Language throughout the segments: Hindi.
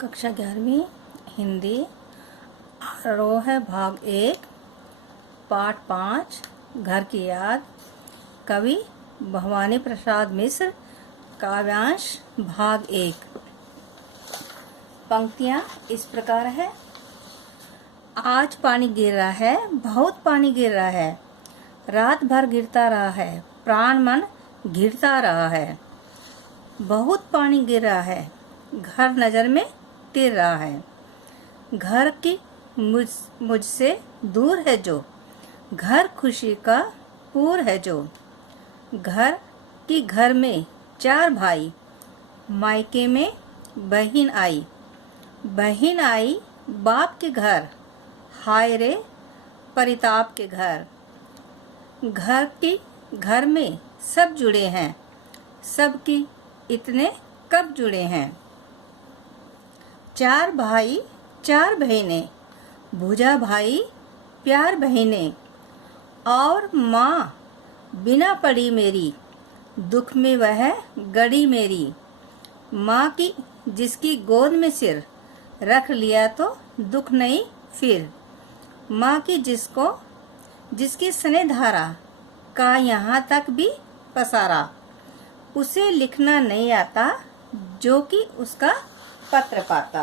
कक्षा 11वीं हिंदी आरोह है भाग 1 पाठ 5 घर की याद। कवि भवानी प्रसाद मिश्र। काव्यांश भाग 1। पंक्तियाँ इस प्रकार है। आज पानी गिर रहा है, बहुत पानी गिर रहा है, रात भर गिरता रहा है, प्राण मन गिरता रहा है। बहुत पानी गिर रहा है, घर नजर में तिर रहा है। घर की मुझसे दूर है जो, घर खुशी का पूर है जो। घर में 4 भाई, मायके में बहन आई। बहन आई बाप के घर, हाय रे परिताप के घर। घर में सब जुड़े हैं, सबकी इतने कब जुड़े हैं। 4 भाई 4 बहनें, भुजा भाई प्यार बहनें। और माँ बिना पड़ी मेरी, दुख में वह गड़ी मेरी। माँ की जिसकी गोद में सिर, रख लिया तो दुख नहीं फिर। माँ की जिसकी स्नेह धारा का यहाँ तक भी पसारा। उसे लिखना नहीं आता, जो कि उसका पत्र पाता।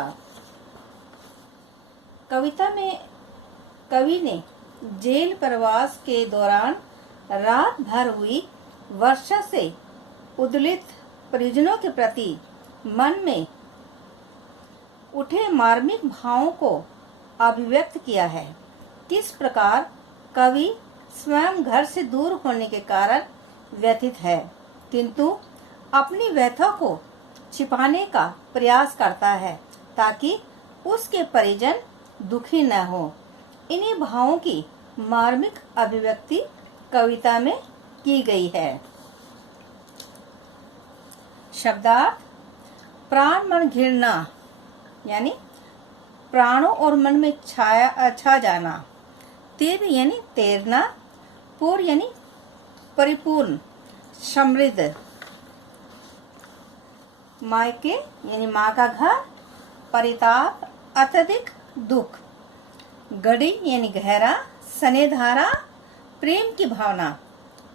कविता में कवि ने जेल प्रवास के दौरान रात भर हुई वर्षा से उद्वेलित परिजनों के प्रति मन में उठे मार्मिक भावों को अभिव्यक्त किया है। किस प्रकार कवि स्वयं घर से दूर होने के कारण व्यथित है, किंतु अपनी व्यथा को छिपाने का प्रयास करता है ताकि उसके परिजन दुखी न हो। इन्हीं भावों की मार्मिक अभिव्यक्ति कविता में की गई है। शब्दार्थ। प्राण मन घिरना यानी प्राणों और मन में छा जाना। तिर यानी तैरना। पूर यानी परिपूर्ण समृद्ध। मायके यानी माँ का घर। परिताप अत्यधिक दुख। गड़ी यानी गहरा। स्नेह धारा प्रेम की भावना।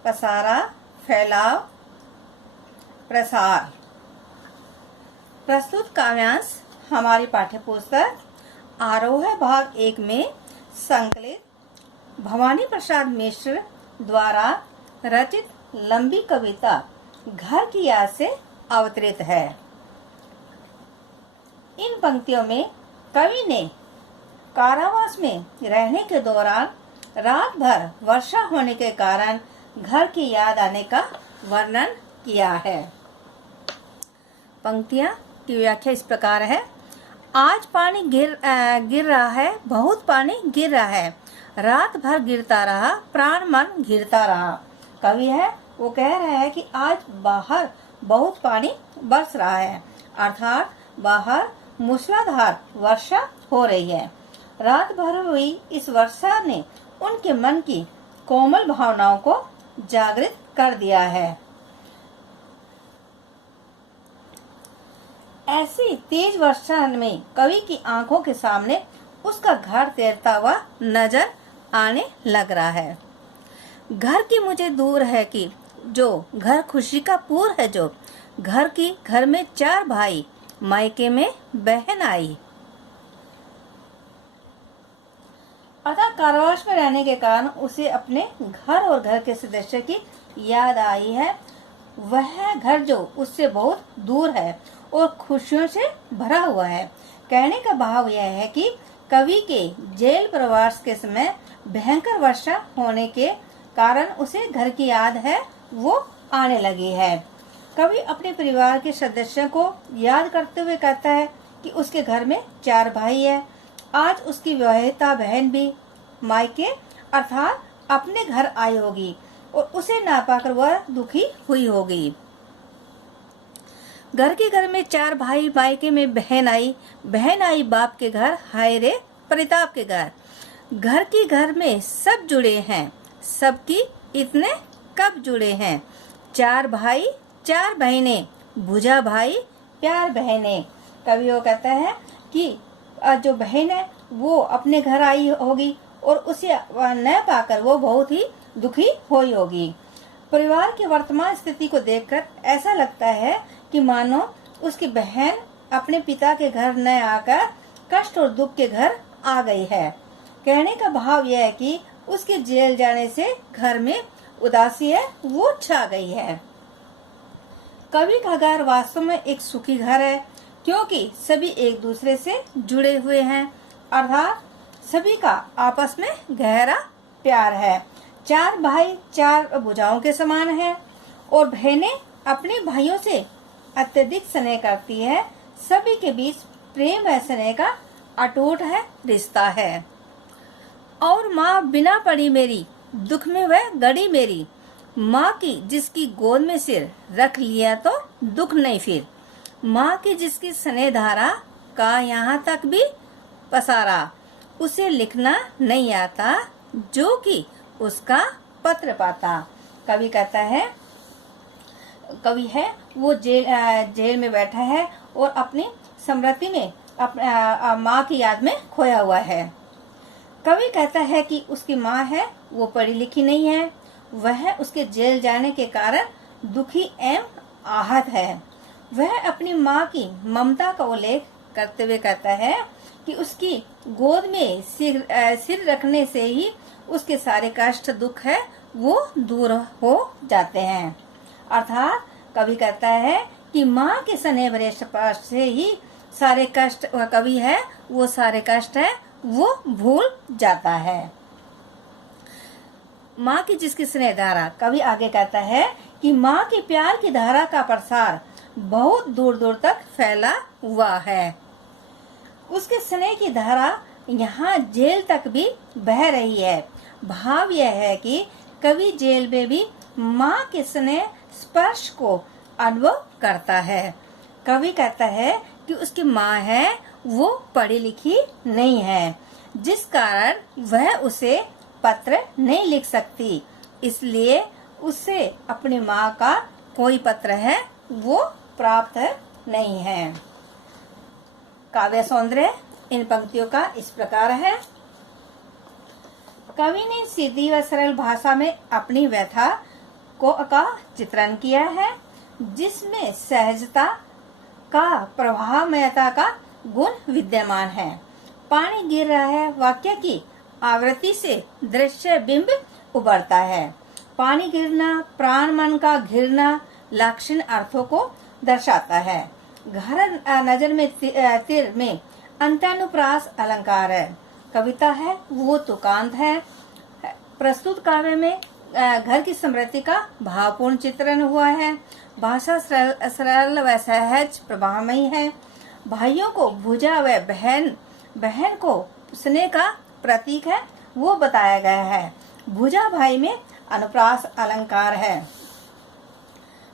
पसारा फैलाव प्रसार। प्रस्तुत काव्यांश हमारी पाठ्यपुस्तक आरोह भाग 1 में संकलित भवानी प्रसाद मिश्र द्वारा रचित लंबी कविता घर की याद से अवतरित है। इन पंक्तियों में कवि ने कारावास में रहने के दौरान रात भर वर्षा होने के कारण घर की याद आने का वर्णन किया है। पंक्तियां की व्याख्या इस प्रकार है। आज पानी गिर रहा है, बहुत पानी गिर रहा है, रात भर गिरता रहा, प्राण मन गिरता रहा। कवि है वो कह रहा है कि आज बाहर बहुत पानी बरस रहा है, अर्थात बाहर मूसलाधार वर्षा हो रही है। रात भर हुई इस वर्षा ने उनके मन की कोमल भावनाओं को जागृत कर दिया है। ऐसी तेज वर्षा में कवि की आंखों के सामने उसका घर तैरता हुआ नजर आने लग रहा है। घर की मुझे दूर है कि जो, घर खुशी का पूर है जो। घर में 4 भाई, मायके में बहन आई। अतः कारावास में रहने के कारण उसे अपने घर और घर के सदस्य की याद आई है। वह घर जो उससे बहुत दूर है और खुशियों से भरा हुआ है। कहने का भाव यह है कि कवि के जेल प्रवास के समय भयंकर वर्षा होने के कारण उसे घर की याद है वो आने लगी है। कवि अपने परिवार के सदस्यों को याद करते हुए कहता है कि उसके घर में 4 भाई है। आज उसकी विवाहिता बहन भी मायके अर्थात अपने घर आई होगी और उसे ना पाकर वह दुखी हुई होगी। घर में 4 भाई, मायके में बहन आई बाप के घर, हाय रे परिताप के घर। घर में सब जुड़े हैं, सबकी इतने कब जुड़े हैं। 4 भाई 4 बहनें, भुजा भाई प्यार बहनें। कवि वो कहता है कि जो बहन है वो अपने घर आई होगी और उसे न पाकर वो बहुत ही दुखी हुई होगी। परिवार की वर्तमान स्थिति को देखकर ऐसा लगता है कि मानो उसकी बहन अपने पिता के घर न आकर कष्ट और दुख के घर आ गई है। कहने का भाव यह है कि उसके जेल जाने से घर में उदासी है वो छा गई है। कवि का घर वास्तव में एक सुखी घर है, क्योंकि सभी एक दूसरे से जुड़े हुए हैं, अर्थात सभी का आपस में गहरा प्यार है। 4 भाई 4 भुजाओं के समान हैं और बहनें अपने भाइयों से अत्यधिक स्नेह करती है। सभी के बीच प्रेम व स्नेह का अटूट है रिश्ता है। और माँ बिना पड़ी मेरी, दुख में वह गड़ी मेरी। माँ की जिसकी गोद में सिर रख लिया तो दुख नहीं फिर। माँ की जिसकी स्नेह धारा का यहाँ तक भी पसारा, उसे लिखना नहीं आता जो कि उसका पत्र पाता। कवि कहता है, कवि है वो जेल में बैठा है और अपनी स्मृति में माँ की याद में खोया हुआ है। कवि कहता है कि उसकी माँ है वो पढ़ी लिखी नहीं है, वह उसके जेल जाने के कारण दुखी एवं आहत है। वह अपनी माँ की ममता का उल्लेख करते हुए कहता है कि उसकी गोद में सिर रखने से ही उसके सारे कष्ट दुख है वो दूर हो जाते हैं। अर्थात कवि कहता है कि माँ के स्नेह भरे स्पर्श से ही सारे कष्ट कवि है वो सारे कष्ट है वो भूल जाता है। माँ की जिसकी स्नेह धारा, कवि आगे कहता है कि माँ के प्यार की धारा का प्रसार बहुत दूर दूर तक फैला हुआ है। उसके स्नेह की धारा यहाँ जेल तक भी बह रही है। भाव यह है कि कवि जेल में भी माँ के स्नेह स्पर्श को अनुभव करता है। कवि कहता है कि उसकी माँ है वो पढ़ी लिखी नहीं है, जिस कारण वह उसे पत्र नहीं लिख सकती, इसलिए उसे अपनी माँ का कोई पत्र है वो प्राप्त नहीं है। काव्य सौंदर्य इन पंक्तियों का इस प्रकार है। कवि ने सीधी व सरल भाषा में अपनी व्यथा का चित्रण किया है, जिसमें सहजता का प्रभावमयता का गुण विद्यमान है। पानी गिर रहा है वाक्य की आवृत्ति से दृश्य बिंब उभरता है। पानी गिरना, प्राण मन का घिरना लक्षण अर्थों को दर्शाता है। घर नजर में तिर में अंत्यानुप्रास अलंकार है। कविता है वो तुकांत है। प्रस्तुत काव्य में घर की स्मृति का भावपूर्ण चित्रण हुआ है। भाषा सरल व सहज प्रभावमयी है। भाइयों को भुजा व बहन को स्नेह का प्रतीक है वो बताया गया है। भुजा भाई में अनुप्रास अलंकार है।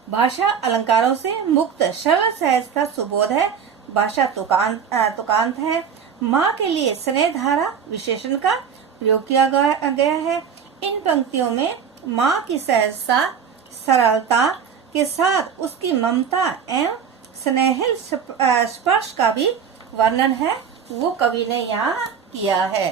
भाषा अलंकारों से मुक्त सरल सहजता सुबोध है। भाषा तुकांत है। माँ के लिए स्नेह धारा विशेषण का प्रयोग किया गया है। इन पंक्तियों में माँ की सहजता सरलता के साथ उसकी ममता एवं स्नेहिल स्पर्श का भी वर्णन है वो कवि ने यहाँ किया है।